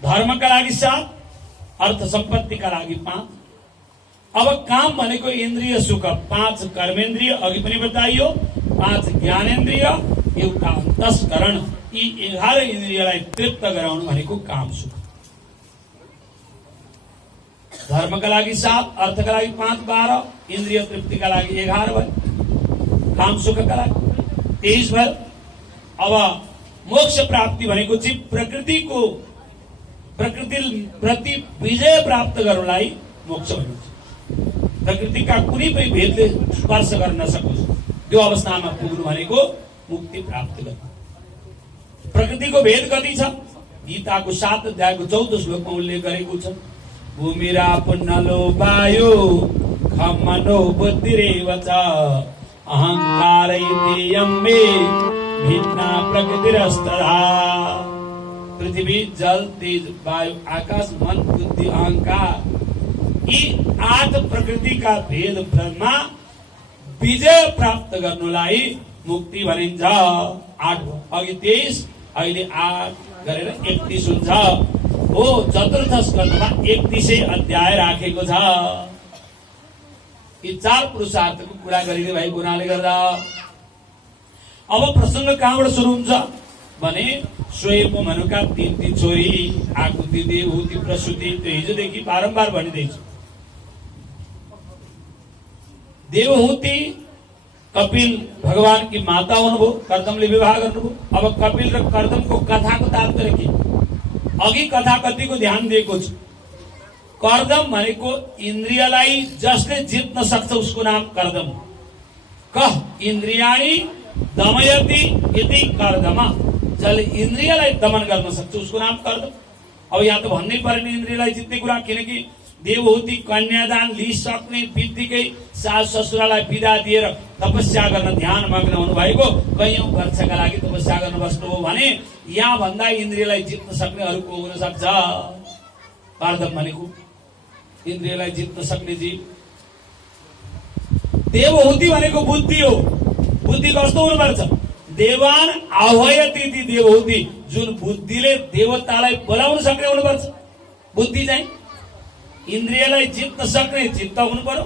धर्मका लागि 7, अर्थ सम्पत्तिका लागि 5। अब काम भनेको इन्द्रिय सुख 5 कर्मेन्द्रिय अघि पनि बताइयो, 5 ज्ञानेन्द्रिय, एउटा अन्तस्करण, यी 11 इन्द्रियलाई तृप्त गराउनु भनेको काम सुख। धर्मका लागि 7, अर्थका लागि 5, 12, इन्द्रिय तृप्तिका लागि 11 भयो, काम सुखका लागि 23 भयो। अब मोक्ष प्राप्ति भनेको चाहिँ प्रकृति प्रति विजय प्राप्त गर्नलाई मोक्ष भनिन्छ। प्रकृतिका कुनै पनि भेदले स्पर्श गर्न नसकोस् त्यो अवस्थामा पुग्नु भनेको मुक्ति प्राप्त गर्नु। प्रकृतिको भेद कति छ? गीताको 7 अध्यायको 14 श्लोकमा उल्लेख गरेको छ। भूमिरापन्नलो वायु खमनो बुद्धिरेव च अहंकार इति यम्मे भिन्ना प्रकृतिरस्तथा। पृथ्वी, जल, तेज, वायु, आकाश, मन, बुद्धि, अहंकार, यी 8 प्रकृतिका भेदमा विजय प्राप्त गर्नुलाई मुक्ति भनिन्छ। 8 अघि 23, अहिले 8 गरेर 31 हुन्छ। हो, चतुर्थ स्कन्धमा 31 अध्याय राखेको छ। यी 4 पुरुषार्थको कुरा गरिने भएको हुनाले गर्दा अब प्रसंग कहाँबाट सुरु हुन्छ भने स्वयं मनुका 3 छोरी, आकुति, देवहूति, प्रसूति। त्यो हिजोदेखि बारम्बार भनिँदैछु। देवहूति कपिल भगवान की माता हुनुभयो, कर्दमले विवाह गर्नुभयो। अब कपिल र कर्दमको कथाको तात्पर्य के? अघि कथा कतिको ध्यान दिएको छु। कर्दम भनेको इन्द्रियलाई जसले जित्न सक्छ उसको नाम कर्दम। कह इन्द्रियाणी दमयति इति कर्दम। जसले इन्द्रियलाई दमन गर्न सक्छ उसको नाम कर्दम। अब यहाँ त भन्नै पर्ने इन्द्रियलाई जित्ने कुरा, किनकि देवहूति कन्यादान लिइसक्ने बित्तिकै सास ससुरालाई बिदा दिएर तपस्या गर्न ध्यान मग्न हुनुभएको, कैयौं वर्षका लागि तपस्या गर्न बस्नुभयो भने यहाँ भन्दा इन्द्रियलाई जित्न सक्ने अरू को हुन सक्छ? कर्दम भनेको इन्द्रियलाई जित्न सक्ने जीव। देवहूति भनेको बुद्धि हो। बुद्धि कस्तो हुनुपर्छ? देवान आह्वयति देवहूति, जुन बुद्धिले देवतालाई बोलाउन सक्ने हुनुपर्छ। बुद्धि चाहिँ इन्द्रियलाई जित्न सक्ने चित्त हुनु पर्यो,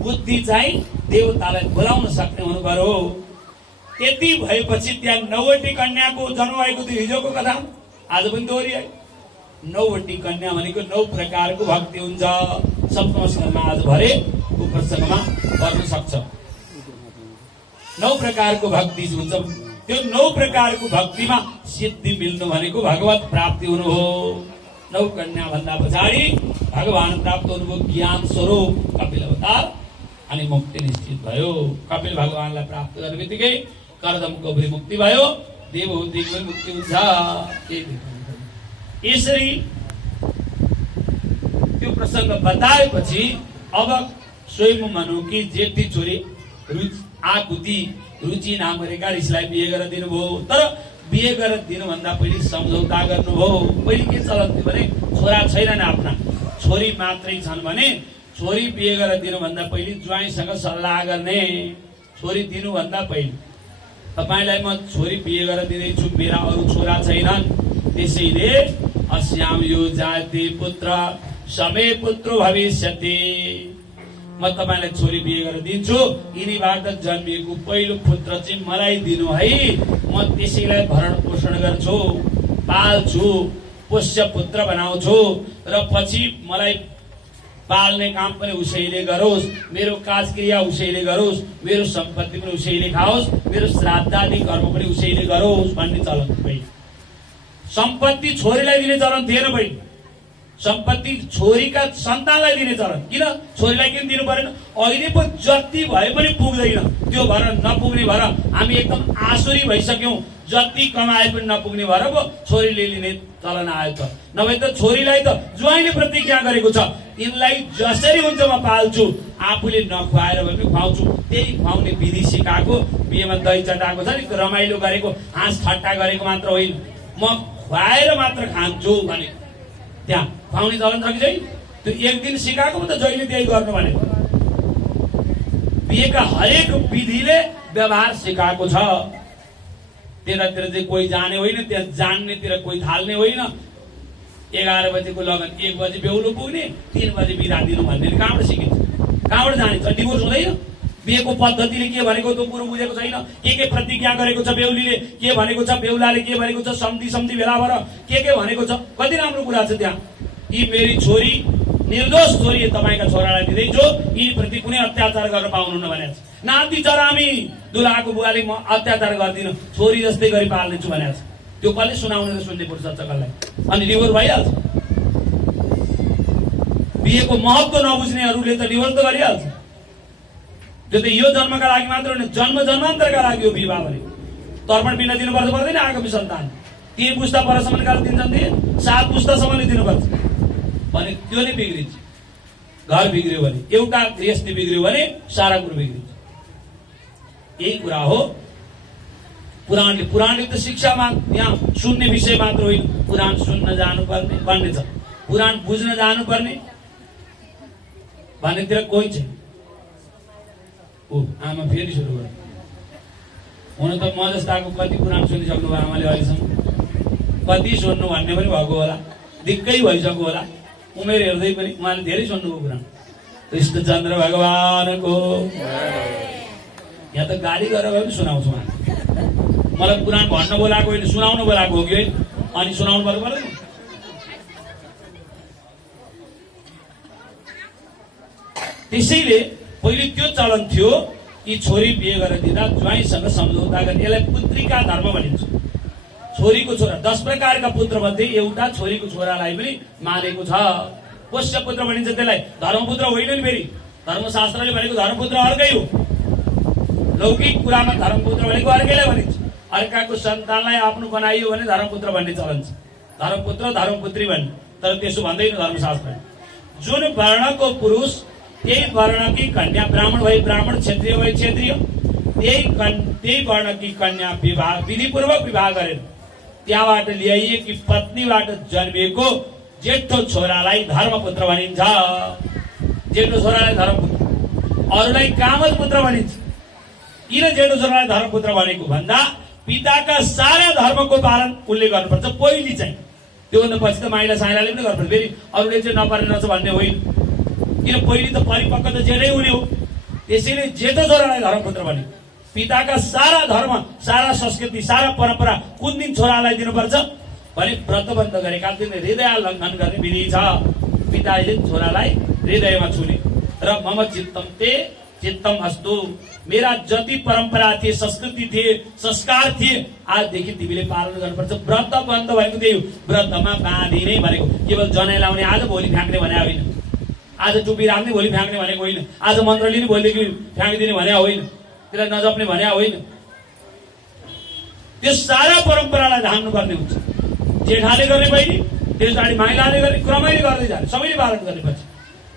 बुद्धि चाहिँ देवतालाई बोलाउन सक्ने हुनु पर्यो। त्यति भएपछि त्यहाँ 9वटी कन्याको जन्म भएको थियो हिजोको कथा, आज पनि दोहोरिआयो। 9वटी कन्या भनेको 9 प्रकारको भक्ति हुन्छ। सप्तम स्कन्धमा आज भरे को प्रसंगमा पर्न सक्छ। 9 प्रकारको भक्ति हुन्छ। त्यो 9 प्रकारको भक्तिमा सिद्धि मिल्नु भनेको भगवत प्राप्ति हुनु हो। 9 कन्या भन्दा पछाडि भगवान प्राप्त हुनुभयो, ज्ञान स्वरूप कपिल अवतार, अनि मुक्ति निश्चित भयो। कपिल भगवानलाई प्राप्त गर्ने बित्तिकै कर्दमको पनि मुक्ति भयो, देवहूतिको पनि मुक्ति हुन्छ। यसरी त्यो प्रसंग बताएपछि अब स्वयं मनुकी जेठी छोरी आकुति, रुचि नाम गरेका ऋषिलाई बिहे गरेर दिनुभयो। तर बिहे गरेर दिनुभन्दा पहिले सम्झौता गर्नुभयो। पहिले के चलन थियो भने छोरा छैनन्, आफ्ना छोरी मात्रै छन् भने छोरी बिहे गरेर दिनुभन्दा पहिले ज्वाइँसँग सल्लाह गर्ने। छोरी दिनुभन्दा पहिले तपाईलाई म छोरी बिहे गरेर दिँदैछु, मेरा अरू छोरा छैनन्, त्यसैले अस्याम यो जाति पुत्र समे पुत्रो भविष्यति, म तपाईलाई छोरी बिहे गरेर दिन्छु, यिनीबाट जन्मिएको पहिलो पुत्र चाहिँ मलाई दिनु है, म त्यसैलाई भरण पोषण गर्छु, पाल्छु, पोष्य पुत्र बनाउँछु, र पछि मलाई पाल्ने काम पनि उसैले गरोस्, मेरो काजक्रिया उसैले गरोस्, मेरो सम्पत्ति पनि उसैले खाओस्, मेरो श्राद्धादि कर्म पनि उसैले गरोस् भन्ने चलन थियो। सम्पत्ति छोरीलाई दिने चलन थिएन बहिनी। सम्पत्ति छोरीका सन्तानलाई दिने चलन। किन छोरीलाई किन दिनु परेन? अहिले पो जति भए पनि पुग्दैन, त्यो भएर नपुग्ने भएर हामी एकदम आसुरी भइसक्यौं। जति कमाए पनि नपुग्ने भएर पो छोरीले लिने चलन आयो त। नभए त छोरीलाई त ज्वाइँले प्रतिज्ञा गरेको छ, यिनलाई जसरी हुन्छ म पाल्छु, आफूले नखुवाएर भए पनि खुवाउँछु। त्यही खुवाउने विधि सिकाएको, बिहेमा दही चटाएको छ नि, रमाइलो गरेको, हाँस ठट्टा गरेको मात्र होइन, म खुवाएर मात्र खान्छु भने त्यहाँ खुवाउने चलन छ कि छैन? त्यो एक दिन सिकाएको त जहिले त्यही गर्नु भने। बिहेका हरेक विधिले व्यवहार सिकाएको छ। त्यतातिर चाहिँ कोही जाने होइन, त्यहाँ जान्नेतिर कोही थाल्ने होइन। 11 बजेको लगन 1 बजे बेहुलो पुग्ने, 3 बजे बिदा दिनु भन्ने कहाँबाट सिकिन्छ? कहाँबाट जानिन्छ? डिभोर्स हुँदैन? बिहेको पद्धतिले के भनेको त्यो कुरो बुझेको छैन। के प्रतिज्ञा गरेको छ बेहुलीले, के भनेको छ बेहुलाले, के भनेको छ सम्धि भेला भएर के भनेको छ। कति राम्रो कुरा छ त्यहाँ। यी मेरी छोरी निर्दोष छोरी तपाईँका छोरालाई दिँदैछु, यी प्रति कुनै अत्याचार गर्न पाउनुहुन्न भनेको छ। नाति चरामी दुलाको बुवाले म अत्याचार गर्दिनँ, छोरी जस्तै गरी पाल्नेछु भनेको छ। त्यो कसले सुनाउने र सुन्ने पुरुष कसलाई? अनि डिभोर्स भइहाल्छ। बिहेको महत्व नबुझ्नेहरूले त डिभोर्स त गरिहाल्छ। त्यो त यो जन्मका लागि मात्र होइन, जन्म जन्मान्तरका लागि हो विवाह भनेको। तर्पण पिण्ड दिनुपर्छ पर्दैन? आगामी सन्तान 3 पुस्ता परसम्म काल दिन्छन्, 7 पुस्तासम्मले दिनुपर्छ भने त्यो नै बिग्रिन्छ। घर बिग्रियो भने, एउटा गृहस्थी बिग्रियो भने सारा कुरो बिग्रिन्छ। यही कुरा हो पुराणले त शिक्षामा यहाँ सुन्ने विषय मात्र होइन, पुराण सुन्न जानुपर्ने छ, पुराण बुझ्न जानुपर्ने भन्नेतिर कोही छैन। आमा फेरि सुरु गर्यो। हुन त म जस्ताको कति पुराण सुनिसक्नु भयो आमाले अहिलेसम्म, कति सुन्नु भन्ने पनि भएको होला, दिक्कै भइसक्यो होला उमेर हेर्दै पनि। उहाँले धेरै सुन्नुभयो पुराण। कृष्णचन्द्र भगवानको यहाँ त गाली गरेर पनि सुनाउँछु उहाँ। मलाई पुराण भन्न बोलाएको होइन, सुनाउनु बोलाएको हो कि होइन? अनि सुनाउनु पर्नु पर्दैन? त्यसैले पहिले त्यो चलन थियो कि छोरी बिहे गरेर दिँदा ज्वाइँसँग सम्झौता गर्ने, यसलाई पुत्रिका धर्म भनिन्छ। छोरीको छोरा 10 प्रकारका पुत्र मध्ये एउटा छोरीको छोरालाई पनि मानेको छ। पोष्य पुत्र भनिन्छ त्यसलाई, धर्मपुत्र होइन नि। फेरि धर्मशास्त्रले भनेको धर्मपुत्र अर्कै हो, लौकिक कुरामा धर्मपुत्र भनेको अर्कैलाई भनिन्छ। अर्काको सन्तानलाई आफ्नो बनाइयो भने धर्मपुत्र भन्ने चलन छ, धर्मपुत्र धर्मपुत्री भन्ने। तर त्यसो भन्दैन धर्मशास्त्रले। जुन वर्णको पुरुष त्यही वर्णकी कन्या, ब्राह्मण भई ब्राह्मण, क्षत्रिय भई क्षत्रिय, त्यही वर्णकी कन्या विवाह विधिपूर्वक विवाह गरेर त्यहाँबाट ल्याइएकी पत्नीबाट जन्मिएको जेठो छोरालाई धर्मपुत्र भनिन्छ। जेठो छोरालाई धर्मपुत्र, अरूलाई कामत पुत्र भनिन्छ। किन जेठो छोरालाई धर्मपुत्र भनेको भन्दा पिताका सारा धर्मको पालन उसले गर्नुपर्छ पहिले चाहिँ। त्योभन्दा पछि त माइला साइलाले पनि गर्नुपर्छ। फेरि अरूले चाहिँ नपर्ने रहेछ भन्ने होइन, किन पहिले त परिपक्व त जेठै हुने हो। त्यसैले जेठो छोरालाई धर्मपुत्र भने पिताका सारा धर्म, सारा संस्कृति, सारा परम्परा कुन दिन छोरालाई दिनुपर्छ भने व्रतबन्ध गरेका दिन हृदय लङ्घन गर्ने विधि छ। पिताले छोरालाई हृदयमा छुने र मम चित्तम ते चित्तम अस्तु, मेरा जति परम्परा थिए, संस्कृति थिए, संस्कार थिए, आजदेखि तिमीले पालन गर्नुपर्छ। व्रत बन्द भएको त्यही हो। व्रतमा बाँधिने भनेको केवल जनै लाउने आज भोलि फ्याँक्ने भने होइन, आज टुपी राख्ने भोलि फ्याँक्ने भनेको होइन, आज मन्त्र लिने भोलिदेखि फ्याँकिदिने भने होइन, त्यसलाई नजप्ने भने होइन। त्यो सारा परम्परालाई धान्नु पर्ने हुन्छ। जेठाले गर्ने बहिनी, त्यस पछाडि माइलाले गर्ने, क्रमैले गर्दै जाने, सबैले पालन गर्नुपर्छ।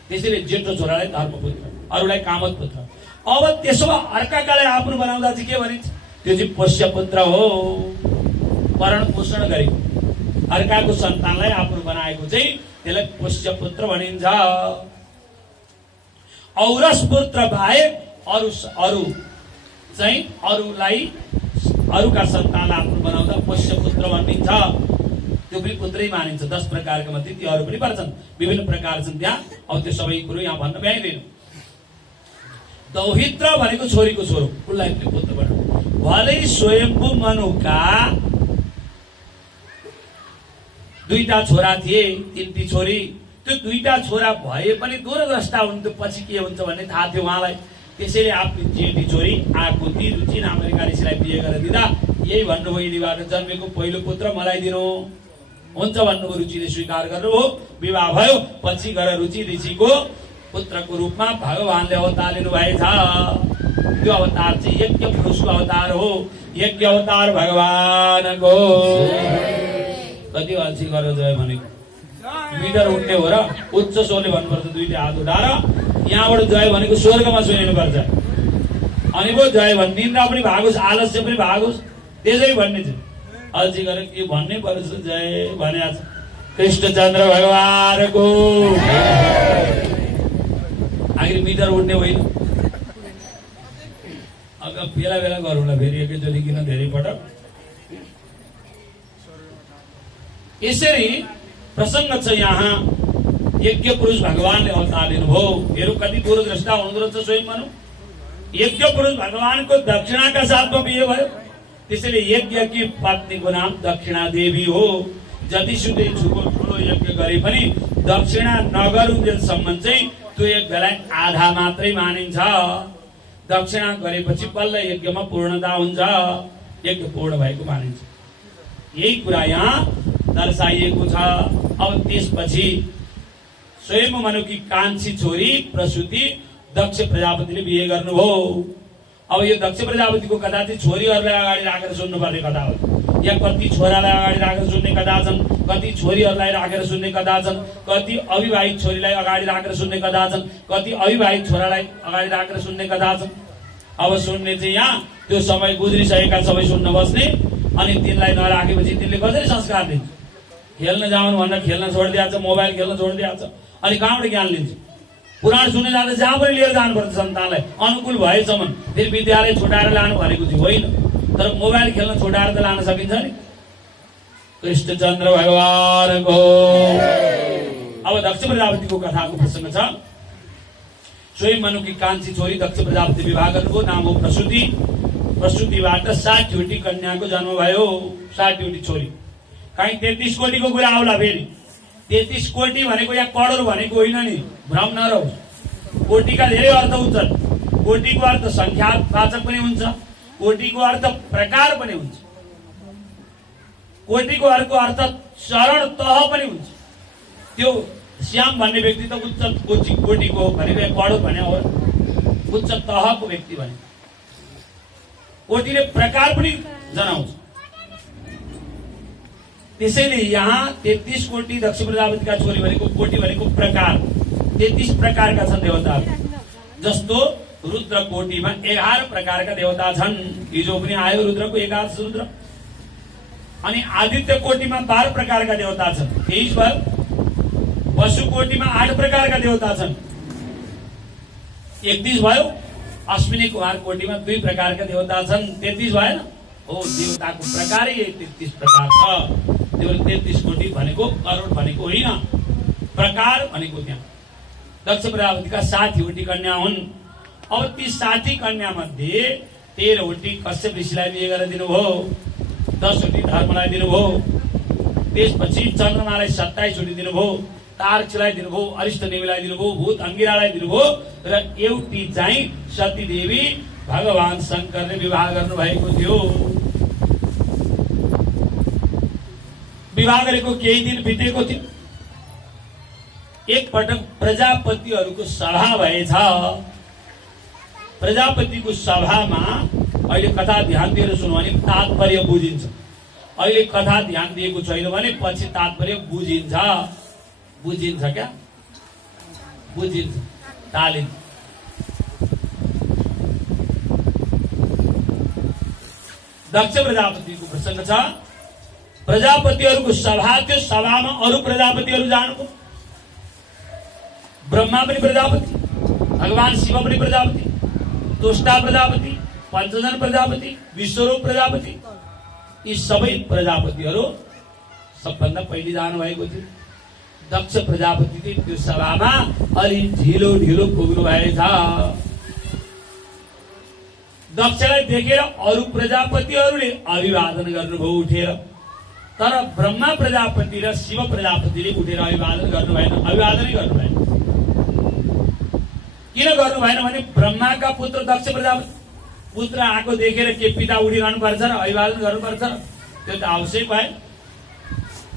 त्यसैले जेठो छोरालाई धर्मपुत्र, अरूलाई कामत पुत्र। अब त्यसो भए अर्काकालाई आफ्नो बनाउँदा चाहिँ के भनिन्छ? त्यो चाहिँ पोष्य पुत्र हो, भरण पोषण गरेको। अर्काको सन्तानलाई आफ्नो बनाएको चाहिँ त्यसलाई पोष्य पुत्र भनिन्छ। औरस पुत्र बाहेक अरू चाहिँ अरूका सन्तानलाई आफ्नो बनाउँदा पोष्य पुत्र भनिन्छ। त्यो पनि पुत्रै मानिन्छ। 10 प्रकारका मध्ये ती अरू पनि पर्छन्, विभिन्न प्रकार छन् त्यहाँ। अब त्यो सबै कुरो यहाँ भन्न भ्याइँदैन। दौहित्र भनेको छोरीको छोरो, उसलाई पनि पुत्र बनाउँछ। भलै स्वयम्भू मनुका 2टा छोरा थिए, 3टी छोरी। त्यो 2टा छोरा भए पनि दूरद्रष्टा हुन्थ्यो, पछि के हुन्छ भन्ने थाहा थियो उहाँलाई। त्यसैले आफ्नो जेठी छोरी आकुति रुचि नामका ऋषिलाई बिहे गरेर दिँदा यही भन्नुभयो, यिनीबाट जन्मेको पहिलो पुत्र मलाई दिनु हुन्छ भन्नुभयो। रुचिले स्वीकार गर्नुभयो, विवाह भयो। पछि गएर रुचि ऋषिको पुत्रको रूपमा भगवानले अवतार लिनु भएछ। त्यो अवतार चाहिँ यज्ञ पुरुषको अवतार हो, यज्ञ अवतार भगवानको। कति अल्छी गरेर जय भनेको मिटर उठ्ने हो र उच्च स्वरले भन्नुपर्छ, 2टा हात उठाएर यहाँबाट जय भनेको स्वर्गमा सुनिनुपर्छ। अनि पो जय भन्ने, निन्द्रा पनि भागोस्, आलस्य पनि भागोस्, त्यसै भन्ने चाहिँ अल्छी गरेर के भन्नै पर्छ। जय भने कृष्णचन्द्र भगवानको। आखिर मिटर उठ्ने होइन। अब बेला बेला गरौँला फेरि एकैचोटि, किन धेरै पटक। यसरी प्रसंग छ यहाँ। यज्ञ पुरुष भगवानले अवतार लिनुभयो। हेरौँ कति दूरदृष्टा हुनुहुँदो रहेछ स्वयं मनु। यज्ञ पुरुष भगवानको दक्षिणाका साथमा बिहे भयो। त्यसैले यज्ञकी पत्नीको नाम दक्षिणा देवी हो। जतिसुकै ठुलो यज्ञ गरे पनि दक्षिणा नगरुन्जेलसम्म चाहिँ त्यो यज्ञलाई आधा मात्रै मानिन्छ। दक्षिणा गरेपछि बल्ल यज्ञमा पूर्णता हुन्छ, यज्ञ पूर्ण भएको मानिन्छ। यही कुरा यहाँ दर्शाइएको छ। अब त्यसपछि स्वयं मनुकी कान्छी छोरी प्रसूति दक्ष प्रजापतिले बिहे गर्नुभयो। अब यो दक्ष प्रजापतिको कथा चाहिँ छोरीहरूलाई अगाडि राखेर सुन्नुपर्ने कथा हो। या कति छोरालाई अगाडि राखेर सुन्ने कथा छन्, कति छोरीहरूलाई राखेर सुन्ने कथा छन्, कति अविवाहित छोरीलाई अगाडि राखेर सुन्ने कथा छन्, कति अविवाहित छोरालाई अगाडि राखेर सुन्ने कथा छन्। अब सुन्ने चाहिँ यहाँ त्यो समय गुज्रिसकेका सबै सुन्न बस्ने, अनि तिनलाई नराखेपछि तिनले कसरी संस्कार दिन्छ? खेल्न जाउनु भनेर खेल्न छोडिदिएको छ, मोबाइल खेल्न छोडिदिएको छ, अनि कहाँबाट ज्ञान लिन्छ? पुराण सुन्ने जाँदा जहाँ पनि लिएर जानुपर्छ सन्तानलाई अनुकूल भएसम्म। फेरि विद्यालय छुटाएर लानु भनेको चाहिँ होइन, तर मोबाइल खेल्न छुटाएर त लान सकिन्छ नि। कृष्णचन्द्र भगवानको। अब दक्ष प्रजापतिको कथाको प्रसङ्ग छ। स्वयं मनुकी कान्छी छोरी दक्ष प्रजापति विवाह गर्नुभयो। नाम हो प्रसूति। प्रसूतिबाट 60 कन्याको जन्म भयो। 60 छोरी। कहीँ 33 कोटीको कुरा आउला। फेरि 33 कोटी भनेको या करोड भनेको होइन नि, भ्रम नरहोस्। कोटीका धेरै अर्थ हुन्छन्। कोटीको अर्थ संख्यावाचक पनि हुन्छ, कोटीको अर्थ प्रकार पनि हुन्छ, कोटीको अर्थ चरण तह पनि हुन्छ। त्यो श्याम भन्ने व्यक्ति त उच्च कोटीको भनेको करोड भने हो, उच्च तहको व्यक्ति भने। कोटीले प्रकार पनि जनाउँछ। त्यसैले यहाँ 33 कोटी दक्ष प्रजापतिका छोरी भनेको कोटी भनेको प्रकार। 33 प्रकारका छन् देवताहरू। जस्तो रुद्र कोटीमा 11 प्रकारका देवता छन्। हिजो पनि आयो रुद्रको 11 रुद्र। अनि आदित्य कोटीमा 12 प्रकारका देवता छन्, 23 भयो। पशु कोटीमा 8 प्रकारका देवता छन्, 31 भयो। अश्विनी कुमार कोटीमा 2 प्रकारका देवता छन्, 33 भएन? हो, देवताको प्रकारै 33 प्रकार छ। 33 कोटी भनेको करोड भनेको होइन, प्रकार भनेको। त्यहाँ दक्ष प्रजापतिका 60 कन्या हुन्। अब ती 60 कन्या मध्ये 13 कश्यप ऋषिलाई बिहे गरेर दिनुभयो, 10 धर्मलाई दिनुभयो। त्यसपछि चन्द्रमालाई 27 दिनुभयो, तारक्षलाई दिनुभयो, अरिष्टनेमीलाई दिनुभयो, भूत अंगिरालाई दिनुभयो, र एउटी चाहिँ सती देवी भगवान शंकरले विवाह गर्नु भएको थियो। विवाह गरेको केही दिन बितेको थियो। एक पटक प्रजापतिहरूको सभा भएछ। प्रजापतिको सभामा अहिले कथा ध्यान दिएर सुन्नु भने तात्पर्य बुझिन्छ। अहिले कथा ध्यान दिएको छैन भने पछि तात्पर्य बुझिन्छ। बुझिन्छ क्या? बुझिन्छ, तालिन्छ। दक्ष प्रजापतिको प्रसङ्ग छ। प्रजापतिहरूको सभा थियो। सभामा अरू प्रजापतिहरू जानुभयो। ब्रह्मा पनि प्रजापति, भगवान शिव पनि प्रजापति, त्वष्टा प्रजापति, पञ्चजन प्रजापति, विश्वरूप प्रजापति, यी सबै प्रजापतिहरू सबभन्दा पहिले जानुभएको थियो। दक्ष प्रजापतिले त्यो सभामा अलि ढिलो ढिलो पुग्नु भएछ। दक्षलाई देखेर अरू प्रजापतिहरूले अभिवादन गर्नुभयो उठेर, तर ब्रह्मा प्रजापति र शिव प्रजापतिले उठेर अभिवादन गर्नु भएन। अभिवादनै गर्नु भएन। किन गर्नु भएन भने ब्रह्माका पुत्र दक्ष प्रजापति, पुत्र आएको देखेर के पिता उठिरहनु पर्छ र अभिवादन गर्नुपर्छ र? त्यो त आवश्यक भएन।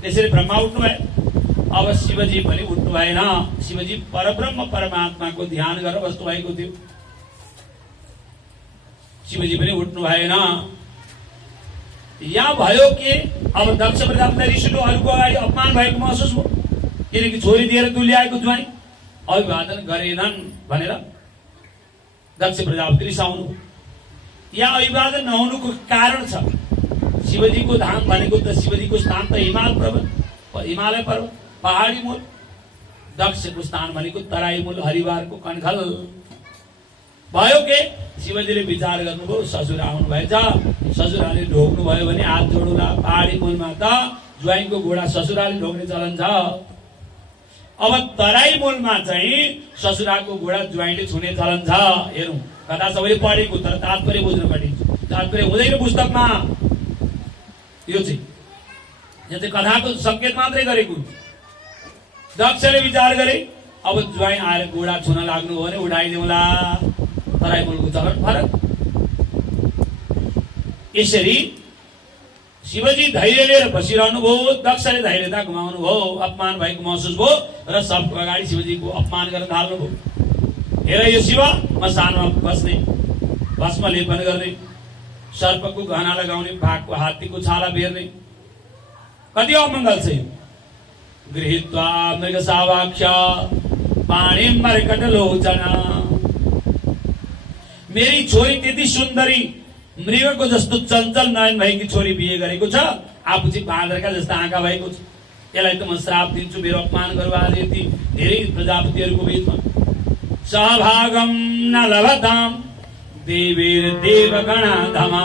त्यसरी ब्रह्मा उठ्नु भयो। अब शिवजी पनि उठ्नु भएन। शिवजी परब्रह्म परमात्माको ध्यान गरेर बस्नु भएको थियो। शिवजी पनि उठ्नु भएन। यहाँ भयो के अब दक्ष प्रजापतिलाई रिस उठ्यो, अरूको अगाडि अपमान भएको महसुस भयो, किनकि छोरी दिएर तुल्याएको ज्वाइँ अभिवादन गरेनन् भनेर दक्ष प्रजापति रिसाउनु। यहाँ अभिवादन नहुनुको कारण छ। शिवजीको धाम भनेको त शिवजीको स्थान त हिमालय पर्वत पहाडी मूल। दक्षको स्थान भनेको तराई मूल हरिवारको कनखल। भयो के शिवजीले विचार गर्नुभयो, ससुरा आउनु भएछ, ससुराले ढोक्नु भयो भने हात जोडुला। पहाडी मूलमा त ज्वाइँको घोडा ससुराले ढोग्ने चलन छ। अब तराई मूलमा चाहिँ ससुराको घोडा ज्वाइँले छुने चलन छ। हेरौँ, कथा सबैले पढेको, तर तात्पर्य बुझ्नु पर्ने। तात्पर्य हुँदैन पुस्तकमा। यो चाहिँ कथाको संकेत मात्रै गरेको। दक्षले विचार गरे, अब ज्वाइँ आएर घोडा छुन लाग्नु हो भने उडाइदिउँला। तराई मूलको चलन फरक। यसरी शिवजी धैर्य लिएर बसिरहनु भयो। दक्षले धैर्यता गुमाउनु भयो, अपमान भएको महसुस भयो र सबको अगाडि शिवजीको अपमान गर्न थाल्नु भयो। हेर यो शिव, म सानोमा बस्ने, भस्म लेपन गर्ने, सर्पको गहना लगाउने, भागको हात्तीको छाला बेर्ने, कति अमङ्गल छ यो। गृहीत्वा मृगसावाक्ष पाणिं मर्कटलोचन। मेरी छोरी त्यति सुन्दरी, मृगको जस्तो चञ्चल नयन भएकी छोरी बिहे गरेको छ। आफू चाहिँ बाँदरका जस्ता आँखा भएको छ। यसलाई त म श्राप दिन्छु, मेरो अपमान गरौँ। आज यति धेरै प्रजापतिहरूको बीचमा सहभागम न लभताम देवीर देवगणाधमा।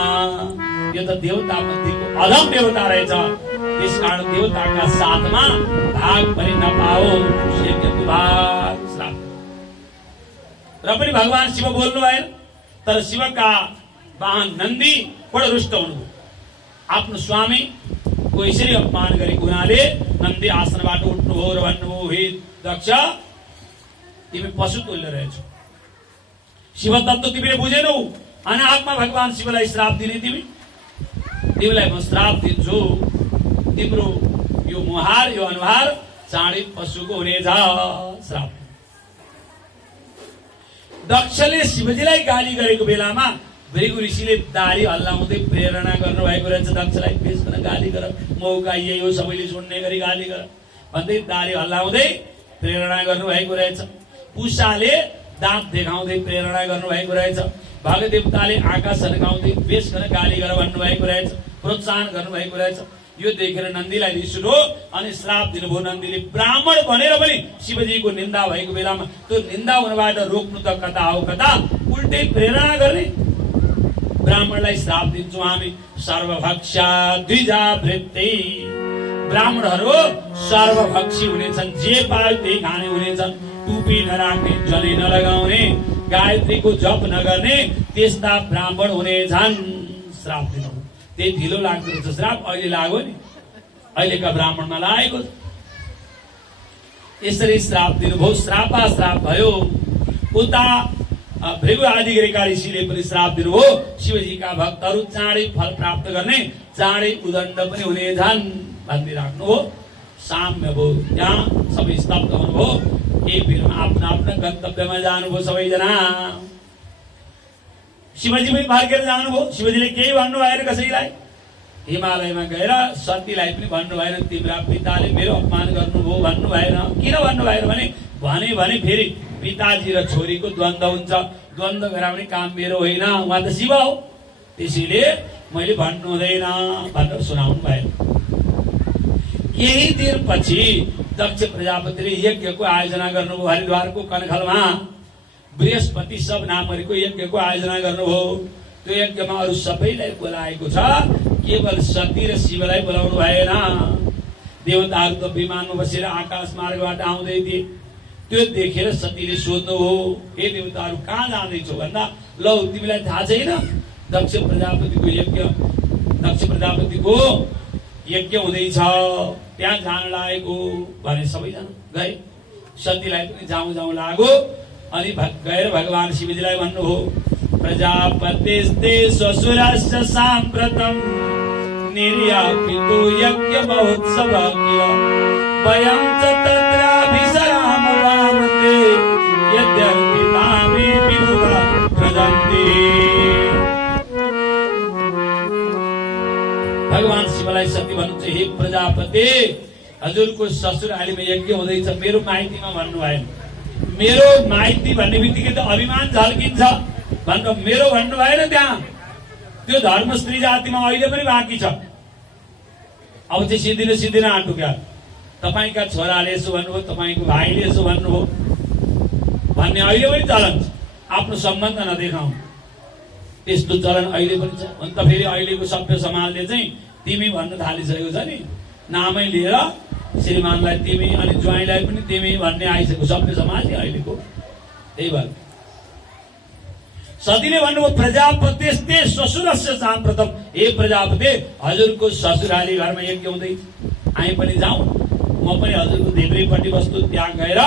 यो त देवता मध्येको अधम देवता रहेछ। त्यसकारण देवताका साथमा भाग पनि नपाओ। भाग श्राप। र पनि भगवान शिव बोल्नु भएन। तर शिवका वाहन नन्दी बडो रुष्ट हुनुभयो। आफ्नो स्वामीको यसरी अपमान गरेको हुनाले नन्दी आसनबाट उठ्नुभयो र भन्नुभयो, हे दक्ष, तिमी पशु तुल्य रहेछौ। शिव तत्त्व तिमीले बुझेनौ। अनात्मा भगवान शिवलाई श्राप दिने तिमीलाई म श्राप दिन्छु। तिम्रो यो मुहार, यो अनुहार चाँडै पशुको हुनेछ। श्राप। दक्षले शिवजीलाई गाली गरेको बेलामा भृगु ऋषिले दारी हल्लाउँदै प्रेरणा गर्नुभएको रहेछ। दक्षलाई बेसकन गाली गर, मौका यही हो, सबैले सुन्ने गरी गाली गर भन्दै दारी हल्लाउँदै प्रेरणा गर्नुभएको रहेछ। उषाले दाँत देखाउँदै प्रेरणा गर्नुभएको रहेछ। भगदेवताले आँखा सन्काउँदै बेसकन गाली गर भन्नुभएको रहेछ, प्रोत्साहन गर्नुभएको रहेछ। यो देखेर नन्दीलाई रिस उठ्यो अनि श्राप दिनुभयो। नन्दीले ब्राह्मण भनेर पनि शिवजीको निन्दा भएको बेलामा त्यो निन्दा हुनबाट रोक्नु त कता हो कता, उल्टै प्रेरणा गर्ने। ब्राह्मणलाई श्राप दिन्छौँ हामी। सर्वभक्षा द्विजावृत्ति। ब्राह्मणहरू सर्वभक्षी हुनेछन्, जे पायो त्यही खाने हुनेछन्। टुपी नराख्ने, जनै नलगाउने, गायत्रीको जप नगर्ने, त्यस्ता ब्राह्मण हुनेछन्। श्राप दिनु त्यही ढिलो लाग्दो रहेछ। श्राप अहिले लाग्यो नि, अहिलेका ब्राह्मणमा लागेको। यसरी श्राप दिनुभयो। श्राप भयो। उता भृगु आदि गरेका ऋषिले पनि श्राप दिनुभयो। शिवजीका भक्तहरू चाँडै फल प्राप्त गर्ने, चाँडै उदण्ड पनि हुनेछन् भनिदिइराख्नु हो। साम्य भयो। यहाँ सबै स्तब्ध हुनुभयो। एक बेरमा आफ्ना आफ्ना गन्तव्यमा जानुभयो सबैजना। शिवजी पनि फर्केर जानुभयो। शिवजीले केही भन्नु भएन कसैलाई। हिमालयमा गएर सतीलाई पनि भन्नु भएन, तिम्रा पिताले मेरो अपमान गर्नुभयो भन्नु भएन। किन भन्नु भएन भने फेरि पिताजी र छोरीको द्वन्द्व हुन्छ। द्वन्द्व गराउने काम मेरो होइन, उहाँ त शिव हो, त्यसैले मैले भन्नु हुँदैन भनेर सुनाउनु भएन। केही दिनपछि दक्ष प्रजापतिले यज्ञको आयोजना गर्नुभयो। हरिद्वारको कनखलमा बृहस्पति सब नामहरूको यज्ञको आयोजना गर्नुभयो। त्यो यज्ञमा अरू सबैलाई बोलाएको छ, केवल सती र शिवलाई बोलाउनु भएन। देवताहरू त विमानमा बसेर आकाश मार्गबाट आउँदै थिए। त्यो देखेर सतीले सोध्नु हो, हे देवताहरू कहाँ जाँदैछौ भन्दा, लौ तिमीलाई थाहा छैन दक्ष प्रजापतिको यज्ञ हुँदैछ, त्यहाँ जान लागेको भने सबैजना गए। सतीलाई पनि जाउँ लाग्यो। अनि गएर भगवान शिवजीलाई भन्नुभयो, प्रजापतिस्ते स्वसुरस्य साम्प्रतम निर्यापितो यज्ञ महोत्सव किल वयं च तत्राभिसरामवामते यद्यर्पितामि विबुधा प्रदन्ति। भगवान शिवलाई सती भन्नुहुन्छ, हे प्रजापति, हजुरको ससुरालीमा यज्ञ हुँदैछ, मेरो माइतीमा भन्नु भएन। मेरो माइती भन्ने बित्तिकै त अभिमान झल्किन्छ भनेर मेरो भन्नु भएन। त्यहाँ त्यो धर्म स्त्री जातिमा अहिले पनि बाँकी छ। अब चाहिँ सिद्धिन आँटो क्या, तपाईँका छोराले यसो भन्नुभयो, तपाईँको भाइले यसो भन्नुभयो भन्ने अहिले पनि चलन छ। आफ्नो सम्बन्ध नदेखाउनु, त्यस्तो चलन अहिले पनि छ। अन्त फेरि अहिलेको सभ्य समाजले चाहिँ तिमी भन्न थालिसकेको छ नि। नामै लिएर श्रीमानलाई तिमी अनि ज्वाइँलाई पनि तिमी भन्ने आइसक्यो सभ्य समाज अहिलेको। त्यही भएर सतीले भन्नुभयो प्रजापतिस्ते ससुरस्य साम्प्रतम, हे प्रजापति हजुरको ससुराली घरमा यज्ञ हुँदै हामी पनि जाउँ, म पनि हजुरको देब्रेपट्टि बस्छु, त्यहाँ गएर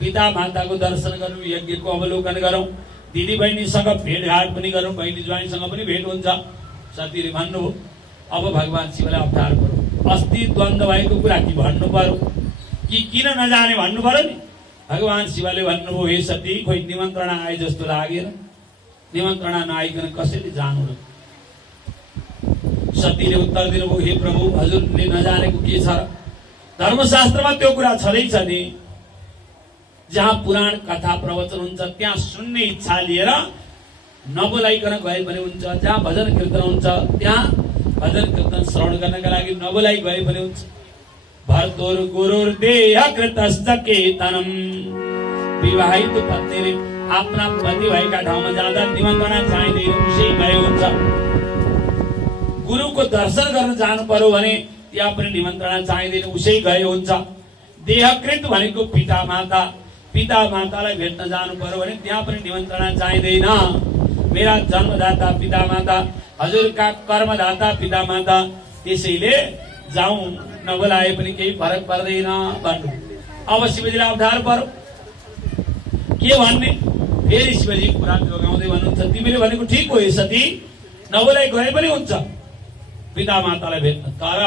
पिता माताको दर्शन गरौँ, यज्ञको अवलोकन गरौँ, दिदी बहिनीसँग भेटघाट पनि गरौँ, बहिनी ज्वाइँसँग पनि भेट हुन्छ। सतीले भन्नुभयो अब भगवान शिवलाई अप्ठ्यारो पर्यो, अस्ति द्वन्द्व भएको कुरा कि भन्नु पर्यो कि किन नजाने भन्नु पर्यो नि। भगवान शिवले भन्नुभयो हे सती खोइ निमन्त्रणा आए जस्तो लागेर, निमन्त्रणा नआइकन कसैले जानु र। सतीले उत्तर दिनुभयो हे प्रभु हजुरले नजानेको के छ र, धर्मशास्त्रमा त्यो कुरा छँदैछ नि, जहाँ पुराण कथा प्रवचन हुन्छ त्यहाँ सुन्ने इच्छा लिएर नबोलाइकन गए पनि हुन्छ, जहाँ भजन कीर्तन हुन्छ त्यहाँ भजन कीर्तन श्रवण गर्नका लागि नबोलाइ गए पनि हुन्छ। भर्तोर गुरुर देह कृतश्च केतनम, विवाहित पत्नीले आफ्ना पति भएका ठाउँमा जाँदा निमन्त्रणा चाहिँदैन, उसै गए हुन्छ। गुरुको दर्शन गर्न जानु पर्यो भने त्यहाँ पनि निमन्त्रणा चाहिँदैन, उसै गए हुन्छ। देहकृत भनेको पिता माता, पिता मातालाई भेट्न जानु पर्यो भने त्यहाँ पनि निमन्त्रणा चाहिँदैन। मेरा जन्मदाता पिता माता, हजुरका कर्मदाता पिता माता, त्यसैले जाउँ नबोलाए पनि केही फरक पर्दैन भन्नु। अब शिवजीलाई अप्ठ्यारो पर्यो के भन्ने, फेरि शिवजी कुरा जोगाउँदै भन्नुहुन्छ तिमीले भनेको ठिक हो सती, नबोलाइ गए पनि हुन्छ पिता मातालाई भेट्न, तर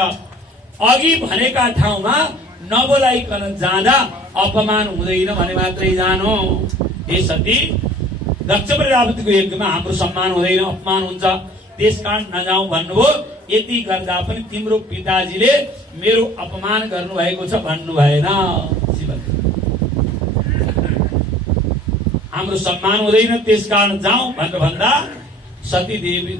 अघि भनेका ठाउँमा नबोलाइकन जाँदा अपमान हुँदैन भने मात्रै जानु। हे सती दक्ष प्रजापतिको यज्ञमा हाम्रो सम्मान हुँदैन, अपमान हुन्छ, त्यसकारण नजाउँ भन्नुभयो। यति गर्दा पनि तिम्रो पिताजीले मेरो अपमान गर्नुभएको छ भन्नु भएन शिवले, हाम्रो सम्मान हुँदैन त्यसकारण जाउँ भनेर भन्दा सती देवी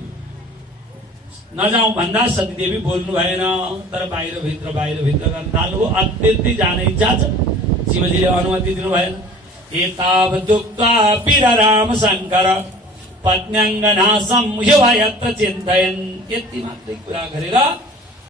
नजाउँ भन्दा सती देवी बोल्नु भएन, तर बाहिर भित्र गर्न थाल्नुभयो। अत्यन्तै जाने इच्छा छ, शिवजीले अनुमति दिनु भएन। एतावदुक्त्वा पिर राम शङ्कर पत्न्यङ्गनाशं ह्युभयत्र चिन्तयन्, यति मात्रै कुरा गरेर